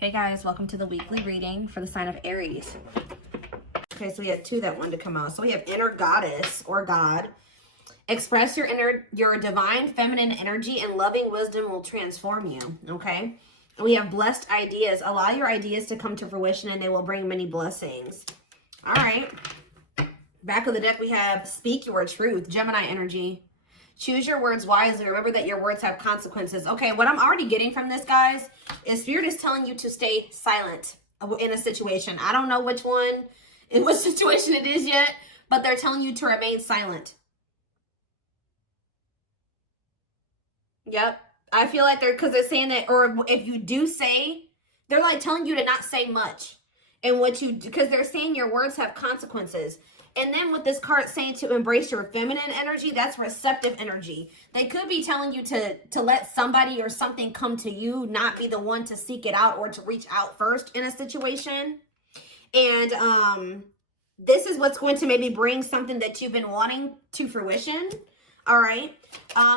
Hey guys, welcome to the weekly reading for the sign of Aries. Okay, so we had two that wanted to come out. So we have inner goddess or God. Express your divine feminine energy and loving wisdom will transform you, okay? And we have blessed ideas. Allow your ideas to come to fruition and they will bring many blessings. All right. Back of the deck, we have speak your truth, Gemini energy. Choose your words wisely. Remember that your words have consequences. Okay, what I'm already getting from this, guys, is Spirit is telling you to stay silent in a situation. I don't know which one, in what situation it is yet, but they're telling you to remain silent. Yep. I feel like because they're saying that, or if you do say, they're like telling you to not say much. And because they're saying your words have consequences. And then with this card saying to embrace your feminine energy, that's receptive energy. They could be telling you to let somebody or something come to you, not be the one to seek it out or to reach out first in a situation. And this is what's going to maybe bring something that you've been wanting to fruition. All right.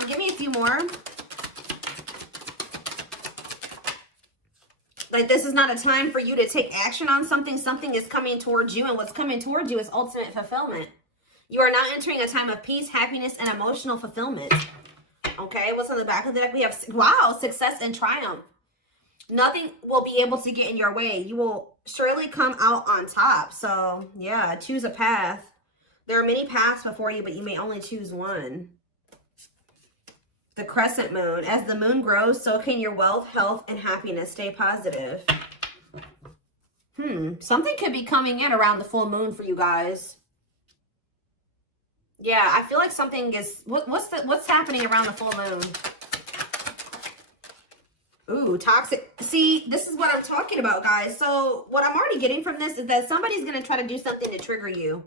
Give me a few more. Like, this is not a time for you to take action on something. Something is coming towards you, and what's coming towards you is ultimate fulfillment. You are now entering a time of peace, happiness, and emotional fulfillment. Okay, what's on the back of the deck? We have, wow, success and triumph. Nothing will be able to get in your way. You will surely come out on top. So, yeah, choose a path. There are many paths before you, but you may only choose one. The crescent moon. As the moon grows, so can your wealth, health, and happiness. Stay positive. Something could be coming in around the full moon for you guys. Yeah, I feel like something is... What's happening around the full moon? Ooh, toxic. See, this is what I'm talking about, guys. So what I'm already getting from this is that somebody's going to try to do something to trigger you.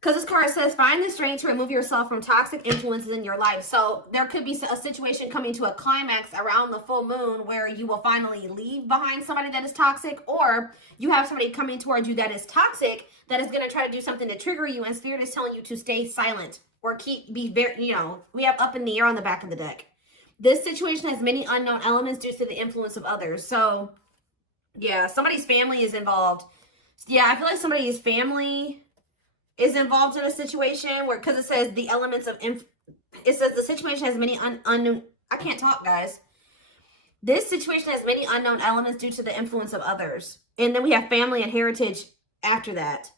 Because this card says, find the strength to remove yourself from toxic influences in your life. So there could be a situation coming to a climax around the full moon where you will finally leave behind somebody that is toxic, or you have somebody coming towards you that is toxic that is going to try to do something to trigger you, and Spirit is telling you to stay silent or be very, we have up in the air on the back of the deck. This situation has many unknown elements due to the influence of others. So yeah, somebody's family is involved. Yeah, I feel like somebody's family is involved in a situation where, because it says the elements of, it says the situation has many unknown, I can't talk, guys. This situation has many unknown elements due to the influence of others. And then we have family and heritage after that.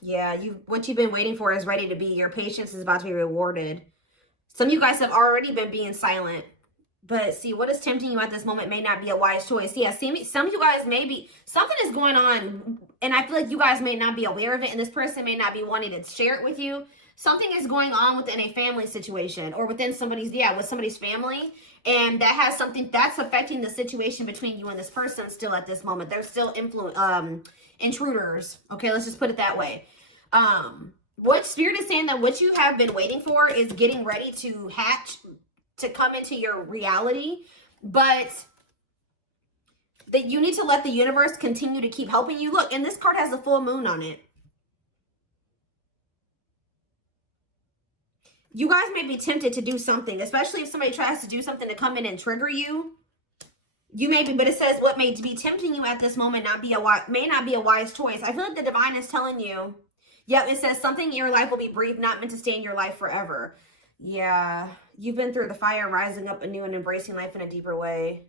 Yeah, what you've been waiting for is ready to be. Your patience is about to be rewarded. Some of you guys have already been being silent. But see, what is tempting you at this moment may not be a wise choice. Yeah, see, some of you guys may be, something is going on, and I feel like you guys may not be aware of it, and this person may not be wanting to share it with you. Something is going on within a family situation, or within somebody's, with somebody's family, and that has something that's affecting the situation between you and this person still at this moment. They're still intruders. Okay, let's just put it that way. What Spirit is saying that what you have been waiting for is getting ready to hatch, to come into your reality, but that you need to let the universe continue to keep helping you. Look, and this card has a full moon on it. You guys may be tempted to do something, especially if somebody tries to do something to come in and trigger you. You may be, but it says what may be tempting you at this moment may not be a wise choice. I feel like the divine is telling you, it says something in your life will be brief, not meant to stay in your life forever. Yeah, you've been through the fire, rising up anew and embracing life in a deeper way.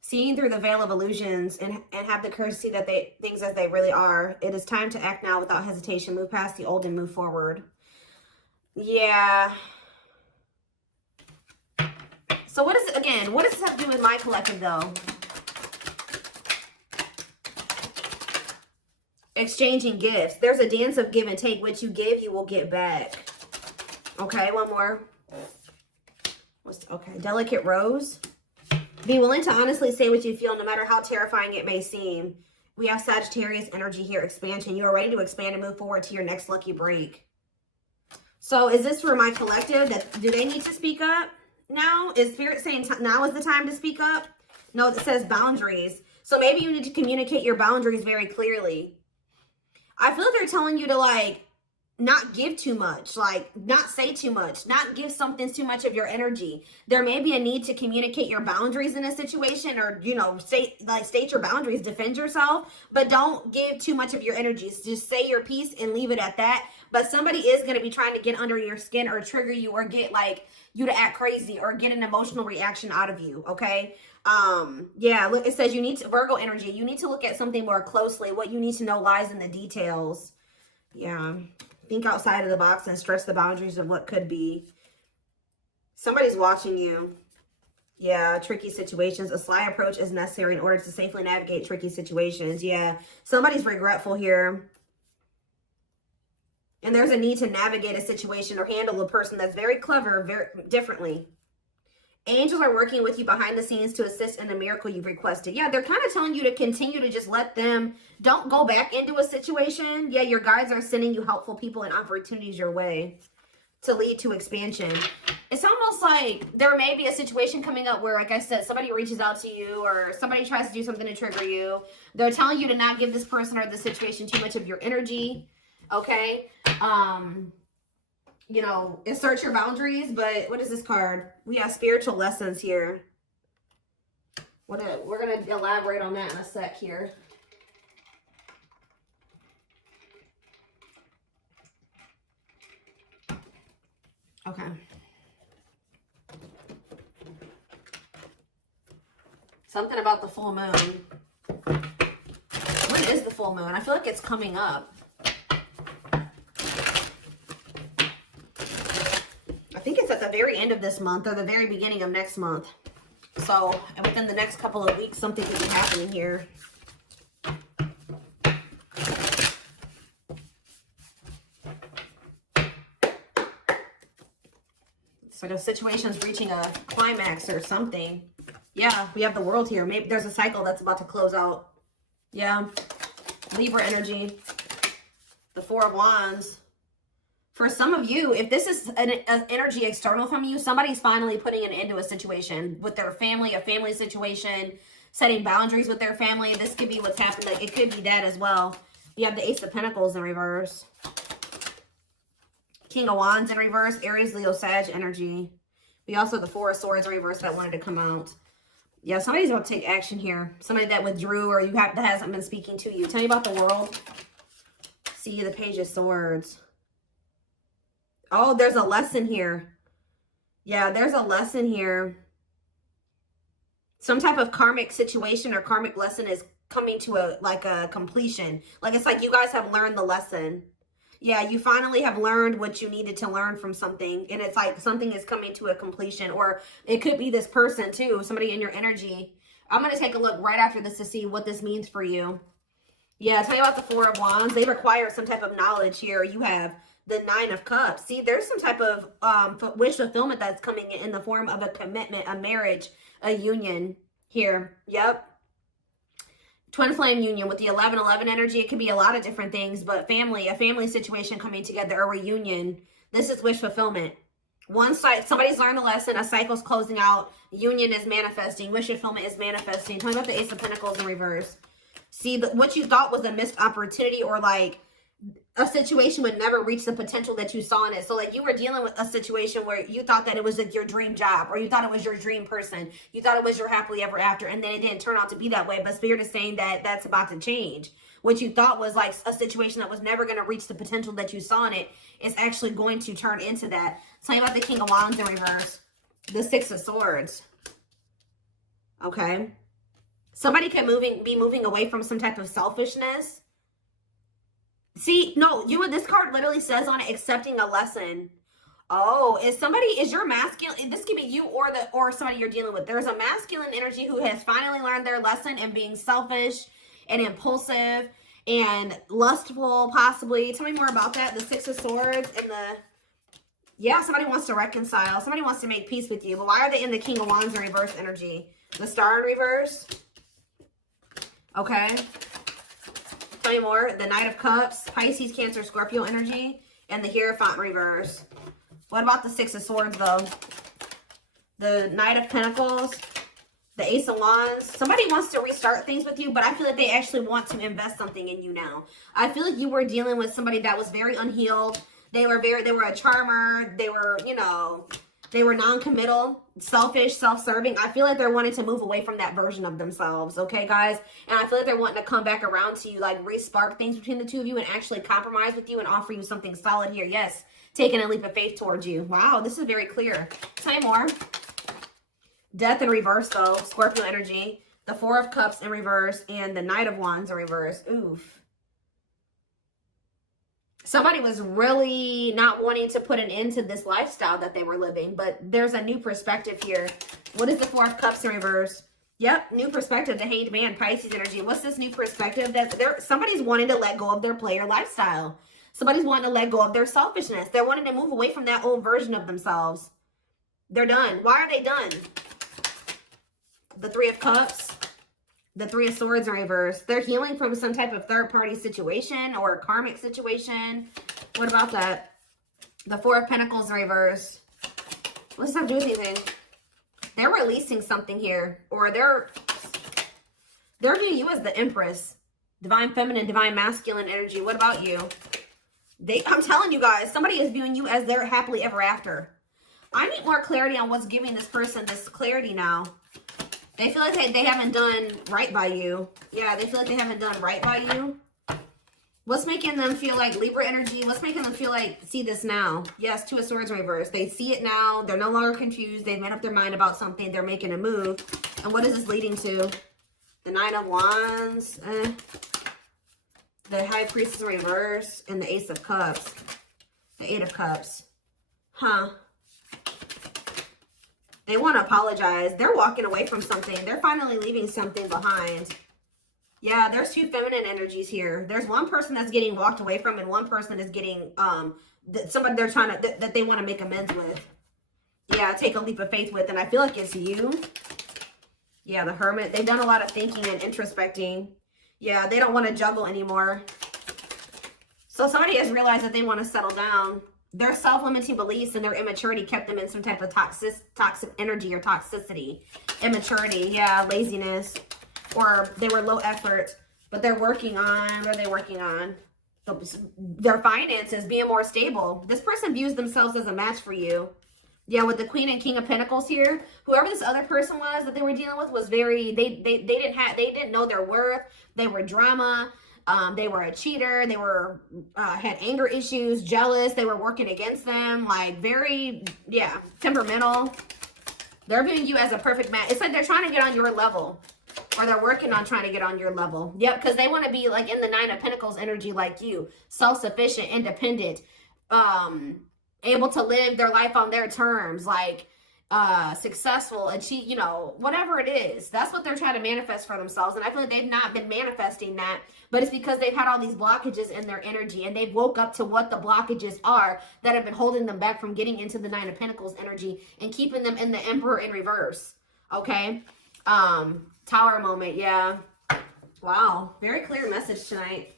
Seeing through the veil of illusions and have the courage to see that things as they really are. It is time to act now without hesitation. Move past the old and move forward. Yeah. So what is it, again, what does this have to do with my collective, though? Exchanging gifts. There's a dance of give and take. What you give, you will get back. Okay, one more. Okay, delicate rose. Be willing to honestly say what you feel, no matter how terrifying it may seem. We have Sagittarius energy here, expansion. You are ready to expand and move forward to your next lucky break. So is this for my collective? Do they need to speak up now? Is Spirit saying now is the time to speak up? No, it says boundaries. So maybe you need to communicate your boundaries very clearly. I feel like they're telling you to, like, not give too much, like not say too much, not give something too much of your energy. There may be a need to communicate your boundaries in a situation, or, you know, state your boundaries, defend yourself, but don't give too much of your energy. Just say your piece and leave it at that. But somebody is going to be trying to get under your skin or trigger you or get like you to act crazy or get an emotional reaction out of you. Okay. Yeah, look, it says you need to, Virgo energy, you need to look at something more closely. What you need to know lies in the details. Yeah. Think outside of the box and stretch the boundaries of what could be. Somebody's watching you. Yeah, tricky situations. A sly approach is necessary in order to safely navigate tricky situations. Yeah, somebody's regretful here. And there's a need to navigate a situation or handle a person that's very clever, very differently. Angels are working with you behind the scenes to assist in the miracle you've requested. Yeah, they're kind of telling you to continue to just let them, don't go back into a situation. Yeah, your guides are sending you helpful people and opportunities your way to lead to expansion. It's almost like there may be a situation coming up where, like I said, somebody reaches out to you or somebody tries to do something to trigger you. They're telling you to not give this person or the situation too much of your energy. Okay. You know, assert your boundaries, but what is this card? We have spiritual lessons here. We're going to elaborate on that in a sec here. Okay. Something about the full moon. When is the full moon? I feel like it's coming up. I think it's at the very end of this month or the very beginning of next month. So within the next couple of weeks, something could be happening here. It's like a situation's reaching a climax or something. Yeah, we have the world here. Maybe there's a cycle that's about to close out. Yeah. Libra energy. The Four of Wands. For some of you, if this is an energy external from you, somebody's finally putting an end to a situation with their family, a family situation, setting boundaries with their family. This could be what's happened. Like, it could be that as well. You have the Ace of Pentacles in reverse. King of Wands in reverse. Aries, Leo, Sag energy. We also have the Four of Swords in reverse that wanted to come out. Yeah, somebody's about to take action here. Somebody that withdrew or that hasn't been speaking to you. Tell me about the world. See the Page of Swords. Oh, there's a lesson here. Yeah, there's a lesson here. Some type of karmic situation or karmic lesson is coming to a completion. Like, it's like you guys have learned the lesson. Yeah, you finally have learned what you needed to learn from something. And it's like something is coming to a completion. Or it could be this person too, somebody in your energy. I'm going to take a look right after this to see what this means for you. Yeah, tell you about the Four of Wands. They require some type of knowledge here. You have the Nine of Cups. See, there's some type of wish fulfillment that's coming in the form of a commitment, a marriage, a union here. Yep. Twin flame union with the 11-11 energy. It could be a lot of different things, but family, a family situation coming together, a reunion. This is wish fulfillment. One side, somebody's learned the lesson, a cycle's closing out, union is manifesting, wish fulfillment is manifesting. Tell me about the Ace of Pentacles in reverse. See, what you thought was a missed opportunity or like a situation would never reach the potential that you saw in it. So like you were dealing with a situation where you thought that it was like your dream job or you thought it was your dream person. You thought it was your happily ever after, and then it didn't turn out to be that way. But Spirit is saying that that's about to change. What you thought was like a situation that was never going to reach the potential that you saw in it is actually going to turn into that. Tell me about the King of Wands in reverse. The Six of Swords. Okay. Somebody could be moving away from some type of selfishness. See, no, this card literally says on it, accepting a lesson. Oh, is your masculine, this could be you or somebody you're dealing with. There's a masculine energy who has finally learned their lesson in being selfish and impulsive and lustful, possibly. Tell me more about that. The Six of Swords and yeah, somebody wants to reconcile. Somebody wants to make peace with you. But why are they in the King of Wands in reverse energy? The Star in reverse. Okay. Tell me more. The Knight of Cups, Pisces, Cancer, Scorpio energy, and the Hierophant reverse. What about the Six of Swords, though? The Knight of Pentacles, the Ace of Wands. Somebody wants to restart things with you, but I feel like they actually want to invest something in you now. I feel like you were dealing with somebody that was very unhealed, They were a charmer. They were, you know, they were non-committal, selfish, self-serving. I feel like they're wanting to move away from that version of themselves, okay, guys? And I feel like they're wanting to come back around to you, like re-spark things between the two of you and actually compromise with you and offer you something solid here. Yes, taking a leap of faith towards you. Wow, this is very clear. Tell me more. Death in reverse, though. Scorpio energy. The Four of Cups in reverse and the Knight of Wands in reverse. Oof. Somebody was really not wanting to put an end to this lifestyle that they were living, but there's a new perspective here. What is the Four of Cups in reverse? Yep, new perspective, the Hanged Man, Pisces energy. What's this new perspective? That somebody's wanting to let go of their player lifestyle. Somebody's wanting to let go of their selfishness. They're wanting to move away from that old version of themselves. They're done. Why are they done? The Three of Cups. The Three of Swords in reverse. They're healing from some type of third-party situation or a karmic situation. What about that? The Four of Pentacles in reverse. What does that have to do with anything? They're releasing something here. Or they're viewing you as the Empress. Divine Feminine, Divine Masculine energy. What about you? I'm telling you guys, somebody is viewing you as their happily ever after. I need more clarity on what's giving this person this clarity now. They feel like they haven't done right by you. Yeah, they feel like they haven't done right by you. What's making them feel like Libra energy? What's making them feel like, see this now? Yes, Two of Swords reverse. They see it now. They're no longer confused. They've made up their mind about something. They're making a move. And what is this leading to? The Nine of Wands. The High Priestess in reverse. And the Ace of Cups. The Eight of Cups. Huh. They want to apologize. They're walking away from something. They're finally leaving something behind. Yeah, there's two feminine energies here. There's one person that's getting walked away from and one person is getting, somebody they're trying to, that they want to make amends with. Yeah, take a leap of faith with. And I feel like it's you. Yeah, the Hermit. They've done a lot of thinking and introspecting. Yeah, they don't want to juggle anymore. So somebody has realized that they want to settle down. Their self-limiting beliefs and their immaturity kept them in some type of toxic energy or toxicity. Immaturity, yeah, laziness. Or they were low effort, but they're working on, what are they working on? Their finances, being more stable. This person views themselves as a match for you. Yeah, with the Queen and King of Pentacles here, whoever this other person was that they were dealing with was very, they didn't know their worth. They were drama. They were a cheater. They were, had anger issues, jealous. They were working against them. Like very, yeah, temperamental. They're viewing you as a perfect match. It's like they're trying to get on your level. Or they're working on trying to get on your level. Yep, because they want to be like in the Nine of Pentacles energy like you. Self-sufficient, independent. Able to live their life on their terms. Like, successful, achieve, you know, whatever it is. That's what they're trying to manifest for themselves. And I feel like they've not been manifesting that. But it's because they've had all these blockages in their energy. And they've woke up to what the blockages are that have been holding them back from getting into the Nine of Pentacles energy. And keeping them in the Emperor in reverse. Okay? Tower moment, yeah. Wow, very clear message tonight.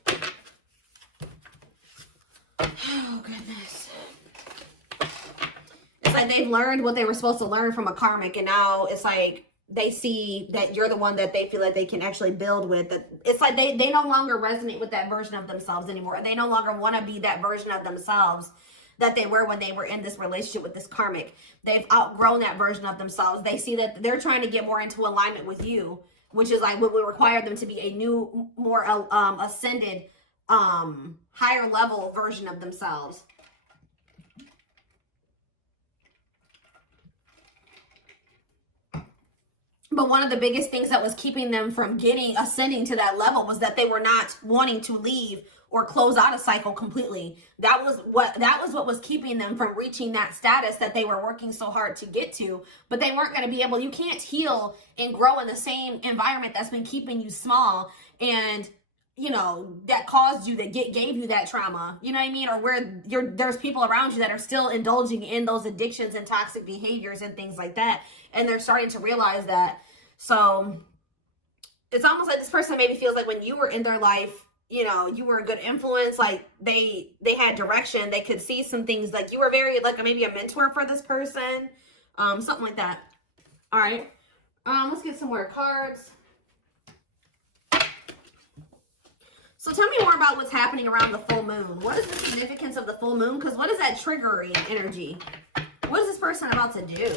Oh, goodness. It's like they've learned what they were supposed to learn from a karmic, and now it's like they see that you're the one that they feel like they can actually build with. It's like they no longer resonate with that version of themselves anymore. They no longer want to be that version of themselves that they were when they were in this relationship with this karmic. They've outgrown that version of themselves. They see that they're trying to get more into alignment with you, which is like what would require them to be a new, more ascended, higher level version of themselves. But one of the biggest things that was keeping them from ascending to that level was that they were not wanting to leave or close out a cycle completely. That was what was keeping them from reaching that status that they were working so hard to get to. But they weren't going to be able, you can't heal and grow in the same environment that's been keeping you small and, you know, that caused you, that gave you that trauma. You know what I mean? Or where there's people around you that are still indulging in those addictions and toxic behaviors and things like that. And they're starting to realize that. So it's almost like this person maybe feels like when you were in their life, you know, you were a good influence, like they had direction, they could see some things, like you were very, like maybe a mentor for this person, something like that. All right, let's get some more cards. So So tell me more about what's happening around the full moon. What is the significance of the full moon? Because what is that triggering energy? What is this person about to do?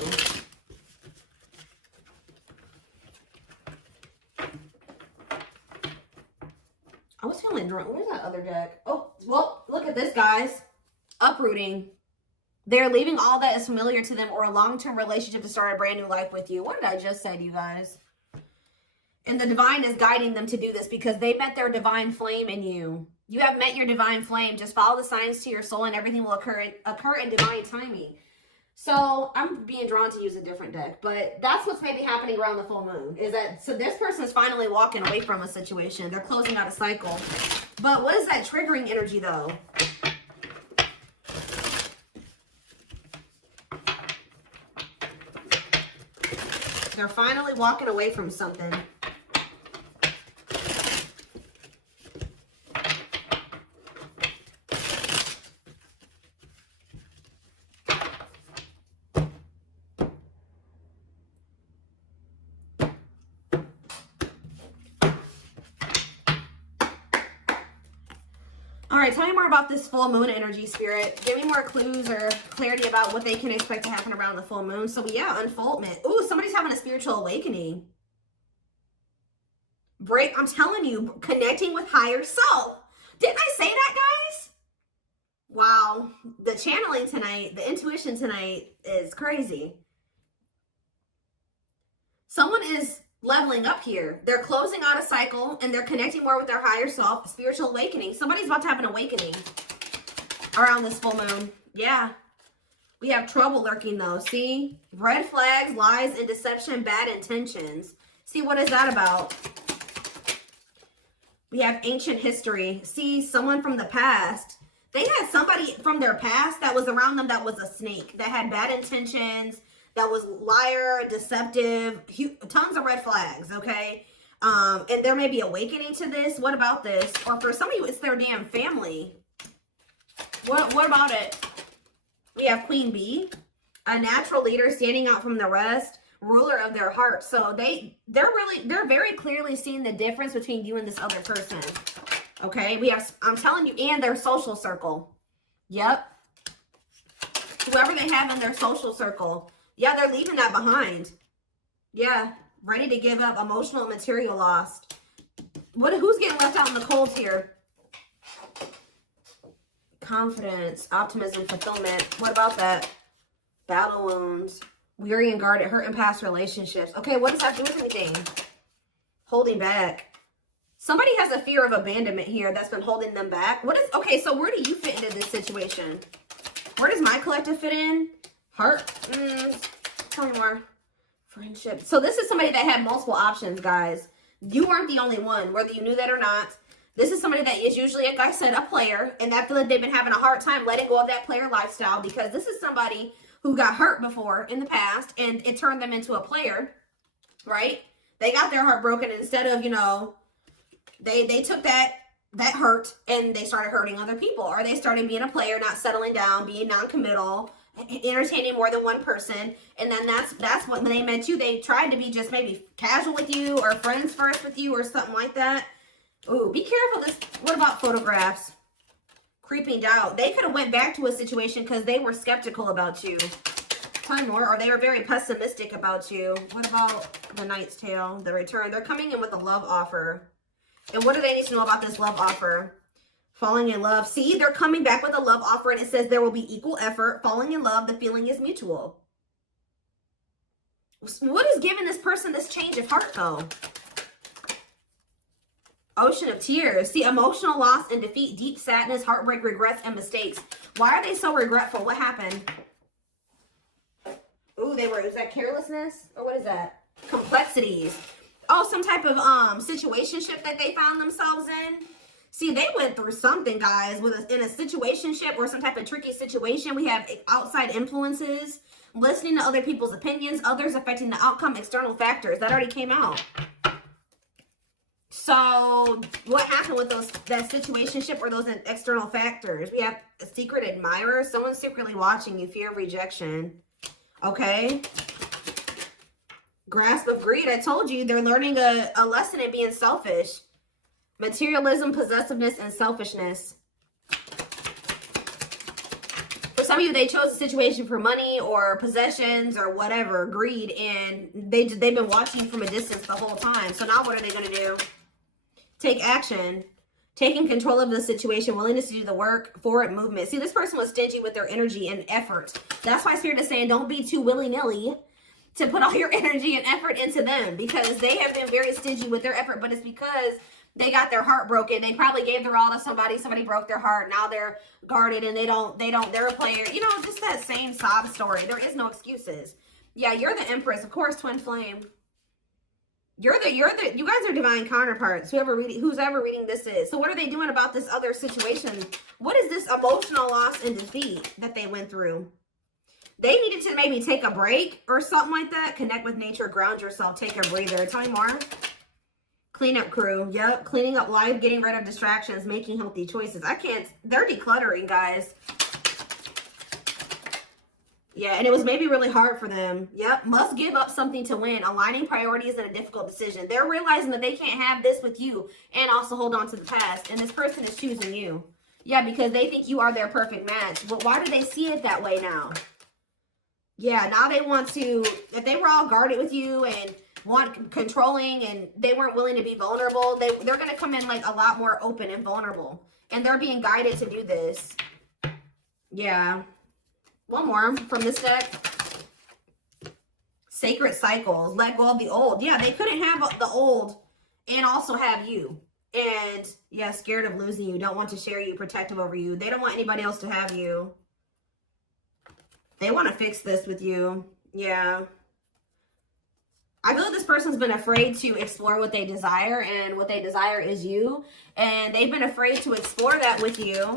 I was feeling drunk. Where's that other deck? Oh, well, look at this, guys. Uprooting. They're leaving all that is familiar to them or a long-term relationship to start a brand new life with you. What did I just say to you guys? And the divine is guiding them to do this because they met their divine flame in you. You have met your divine flame. Just follow the signs to your soul and everything will occur in divine timing. So I'm being drawn to use a different deck, but that's what's maybe happening around the full moon is that, so this person is finally walking away from a situation. They're closing out a cycle. But what is that triggering energy though? They're finally walking away from something. All right, tell me more about this full moon energy, Spirit. Give me more clues or clarity about what they can expect to happen around the full moon. So yeah, unfoldment. Ooh, somebody's having a spiritual awakening. I'm telling you, connecting with higher self. Didn't I say that, guys? Wow, the channeling tonight, the intuition tonight is crazy. Someone is leveling up here. They're closing out a cycle and they're connecting more with their higher self. Spiritual awakening. Somebody's about to have an awakening around this full moon. Yeah. We have trouble lurking though. See? Red flags, lies, and deception, bad intentions. See, what is that about? We have ancient history. See, someone from the past. They had somebody from their past that was around them that was a snake, that had bad intentions, that was liar, deceptive, tons of red flags, okay? And there may be awakening to this. What about this? Or for some of you, it's their damn family. What about it? We have Queen Bee, a natural leader standing out from the rest, ruler of their heart. So they're very clearly seeing the difference between you and this other person. Okay, we have, I'm telling you, and their social circle. Yep. Whoever they have in their social circle. Yeah, they're leaving that behind. Yeah, ready to give up, emotional and material lost. Who's getting left out in the cold here? Confidence, optimism, fulfillment. What about that? Battle wounds, weary and guarded, hurt in past relationships. Okay, what does that do with anything? Holding back. Somebody has a fear of abandonment here that's been holding them back. Okay, so where do you fit into this situation? Where does my collective fit in? Heart? Tell me more. Friendship. So this is somebody that had multiple options, guys. You aren't the only one, whether you knew that or not. This is somebody that is usually, like I said, a player, and I feel like they've been having a hard time letting go of that player lifestyle because this is somebody who got hurt before in the past, and it turned them into a player, right? They got their heart broken instead of, they took that hurt and they started hurting other people, or they started being a player, not settling down, being non-committal, entertaining more than one person. And then that's when they met you. They tried to be just maybe casual with you or friends first with you or something like that. Ooh, be careful. What about photographs? Creeping doubt. They could have went back to a situation because they were skeptical about you. Tell me more. Or they were very pessimistic about you. What about the Knight's Tale, the return? They're coming in with a love offer. And what do they need to know about this love offer? Falling in love. See, they're coming back with a love offer, and it says there will be equal effort. Falling in love, the feeling is mutual. What is giving this person this change of heart, though? Ocean of tears. See, emotional loss and defeat, deep sadness, heartbreak, regrets, and mistakes. Why are they so regretful? What happened? Ooh, is that carelessness? Or what is that? Complexities. Oh, some type of situationship that they found themselves in. See, they went through something, guys, in a situationship or some type of tricky situation. We have outside influences, listening to other people's opinions, others affecting the outcome, external factors. That already came out. So what happened with that situationship or those external factors? We have a secret admirer, someone secretly watching you, fear of rejection. Okay. Grasp of greed. I told you they're learning a lesson in being selfish. Materialism, possessiveness, and selfishness. For some of you, they chose a situation for money or possessions or whatever, greed, and they've been watching from a distance the whole time. So now what are they going to do? Take action. Taking control of the situation, willingness to do the work, forward movement. See, this person was stingy with their energy and effort. That's why Spirit is saying don't be too willy-nilly to put all your energy and effort into them, because they have been very stingy with their effort, but it's because they got their heart broken. They probably gave their all to somebody. Somebody broke their heart. Now they're guarded and they're a player. You know, just that same sob story. There is no excuses. Yeah, you're the Empress. Of course, Twin Flame. You guys are divine counterparts. Who's ever reading this is. So what are they doing about this other situation? What is this emotional loss and defeat that they went through? They needed to maybe take a break or something like that. Connect with nature, ground yourself, take a breather. Tell me more. Cleanup crew. Yep. Cleaning up life, getting rid of distractions, making healthy choices. They're decluttering, guys. Yeah, and it was maybe really hard for them. Yep. Must give up something to win. Aligning priorities in a difficult decision. They're realizing that they can't have this with you and also hold on to the past. And this person is choosing you. Yeah, because they think you are their perfect match. But why do they see it that way now? Yeah, now they want to, if they were all guarded with you and want controlling and they weren't willing to be vulnerable, they're going to come in like a lot more open and vulnerable. And they're being guided to do this. Yeah. One more from this deck. Sacred cycles. Let go of the old. Yeah, they couldn't have the old and also have you. And yeah, scared of losing you. Don't want to share you. Protective over you. They don't want anybody else to have you. They want to fix this with you. Yeah. I feel like this person's been afraid to explore what they desire, and what they desire is you. And they've been afraid to explore that with you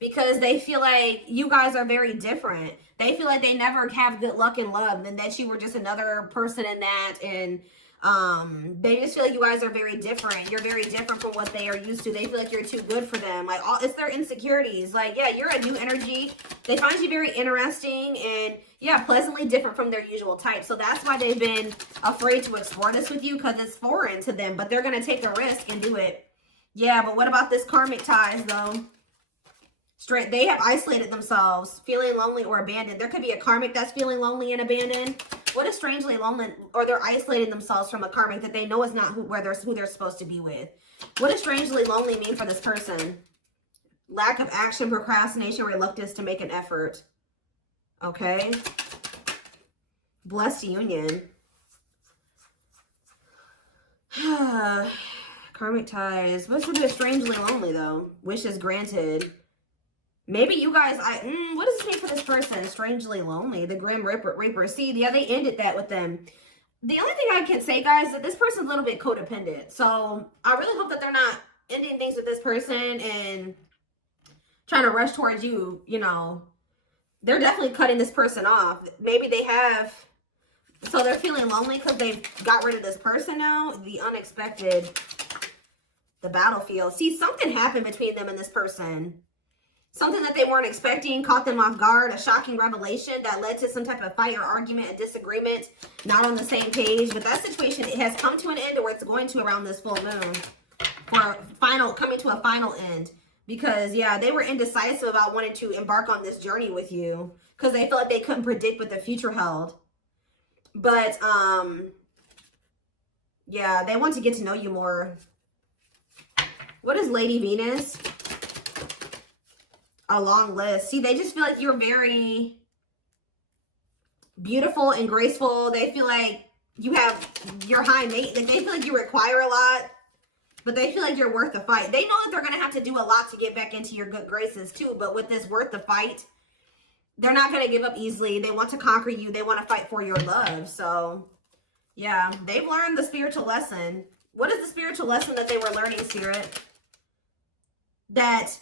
because they feel like you guys are very different. They feel like they never have good luck in love and that you were just another person in that. And they just feel like you guys are very different. You're very different from what they are used to. They feel like you're too good for them. Like, it's their insecurities. Like, yeah, you're a new energy. They find you very interesting and, yeah, pleasantly different from their usual type. So that's why they've been afraid to explore this with you, because it's foreign to them. But they're going to take a risk and do it. Yeah, but what about this karmic ties, though? They have isolated themselves, feeling lonely or abandoned. There could be a karmic that's feeling lonely and abandoned. What is strangely lonely, or they're isolating themselves from a karmic that they know is not who they're supposed to be with. What does strangely lonely mean for this person? Lack of action, procrastination, reluctance to make an effort. Okay. Blessed union. Karmic ties. What's with strangely lonely, though? Wishes granted. Maybe you guys, what does this mean for this person? Strangely lonely. The Grim Reaper. See, yeah, they ended that with them. The only thing I can say, guys, is that this person's a little bit codependent. So I really hope that they're not ending things with this person and trying to rush towards you, you know. They're definitely cutting this person off. Maybe they have, so they're feeling lonely because they've got rid of this person now. The unexpected, the battlefield. See, something happened between them and this person. Something that they weren't expecting caught them off guard, a shocking revelation that led to some type of fight or argument, a disagreement, not on the same page. But that situation, it has come to an end, or it's going to around this full moon, for coming to a final end. Because, yeah, they were indecisive about wanting to embark on this journey with you because they felt like they couldn't predict what the future held. But, yeah, they want to get to know you more. What is Lady Venus? A long list. See, they just feel like you're very beautiful and graceful. They feel like you have your high maintenance. They feel like you require a lot, but they feel like you're worth the fight. They know that they're going to have to do a lot to get back into your good graces too, but with this worth the fight, they're not going to give up easily. They want to conquer you. They want to fight for your love. So, yeah, they've learned the spiritual lesson. What is the spiritual lesson that they were learning, Spirit? That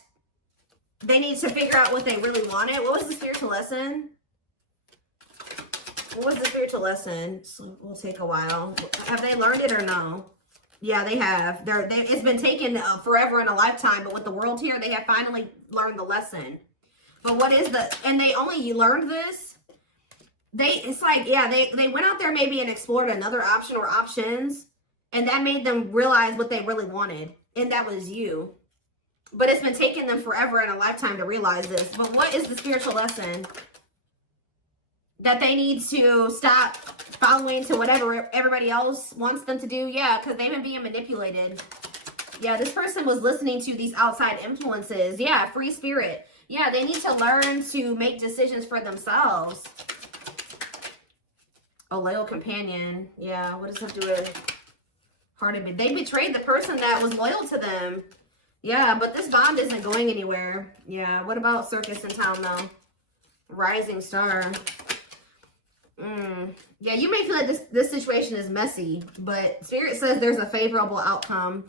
they need to figure out what they really wanted. What was the spiritual lesson? What was the spiritual lesson? So we'll take a while. Have they learned it or no? Yeah, they have. It's been taken forever and a lifetime, but with the world here, they have finally learned the lesson. But what is and they only learned this. It's like, yeah, they went out there maybe and explored another option or options, and that made them realize what they really wanted. And that was you. But it's been taking them forever and a lifetime to realize this. But what is the spiritual lesson? That they need to stop following to whatever everybody else wants them to do? Yeah, because they've been being manipulated. Yeah, this person was listening to these outside influences. Yeah, free spirit. Yeah, they need to learn to make decisions for themselves. A loyal companion. Yeah, what does that do with hearted? They betrayed the person that was loyal to them. Yeah, but this bond isn't going anywhere. Yeah, what about circus in town though? Rising star. Yeah, you may feel like this situation is messy, but Spirit says there's a favorable outcome.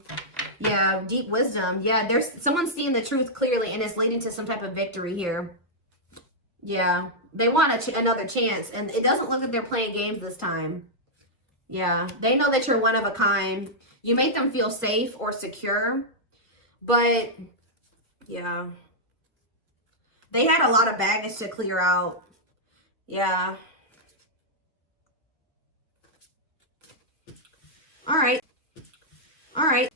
Yeah, deep wisdom. Yeah, there's someone seeing the truth clearly and it's leading to some type of victory here. Yeah, they want another chance, and it doesn't look like they're playing games this time. Yeah, they know that you're one of a kind. You make them feel safe or secure, but yeah, they had a lot of baggage to clear out. Yeah. All right.